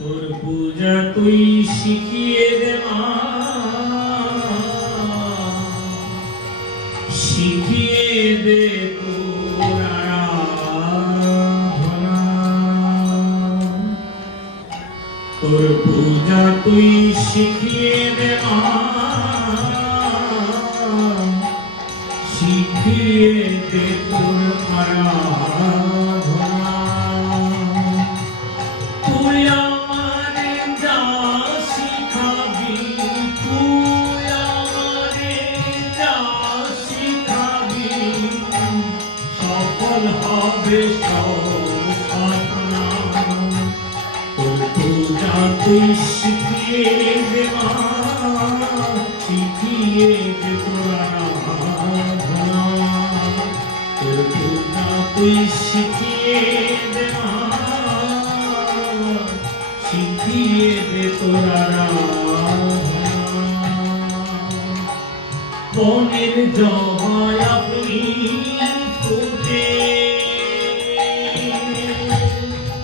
তোর পূজা তুই শিখিয়ে দে মা, শিখিয়ে দে তোর আরাধনা। তোর পূজা তুই শিখিয়ে দে মা, শিখিয়ে দে তোর আরাধনা। তুই আমারে যা শিখাবি, তুই আমারে যা শিখাবি, সফল হবে সব সাধনা। তোর পূজা তুই শিখিয়ে দে মা, শিখিয়ে দে তোর আরাধনা। তোর পূজা তুই শিখিয়ে দে মা, শিখিয়ে দে তোর আরাধনা। বনের জবায় আপনি ফুটে,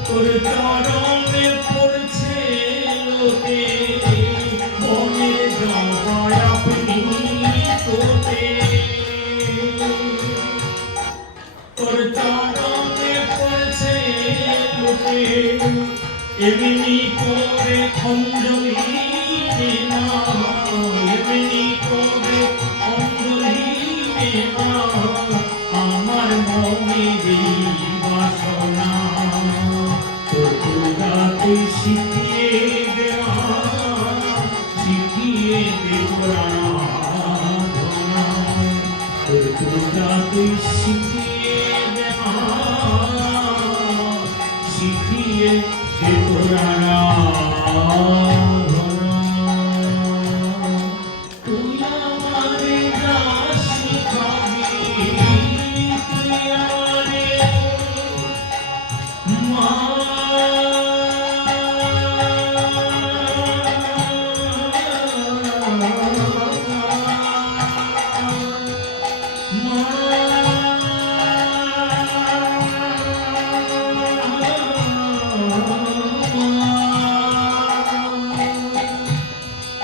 তোর চরণে পড়ছে লোকে। বনের জবায় আপনি ফুটে, তোর চরণে পড়ছে লোকে। এমনি করে অঞ্জলি দে না, এমনি করে অঞ্জলি দে না, আমার মনের বাসনা। তোর পূজা তুই শিখিয়ে দে মা, শিখিয়ে দে তোর আরাধনা। তোর পূজা তুই শিখিয়ে দে মা, শিখিয়ে দে তোর আরাধনা। তুই আমারে যা শিখাবি, তুই আমারে মা,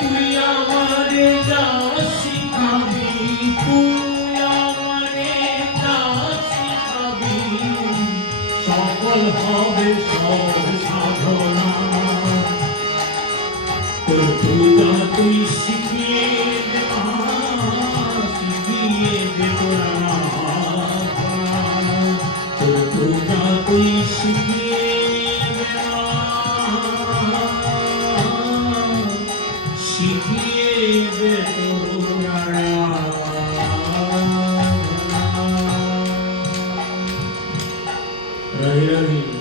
তুই আমারে যা শিখাবি, তুই আমারে যা শিখাবি, সফল হবে সব সাধনা। তোর পূজা তুই শিখিয়ে দে মা, শিখিয়ে দে তোর আরাধনা। তোর পূজা তুই শিখিয়ে দে মা, শিখিয়ে দে তোর আরাধনা। রাধে রাধে।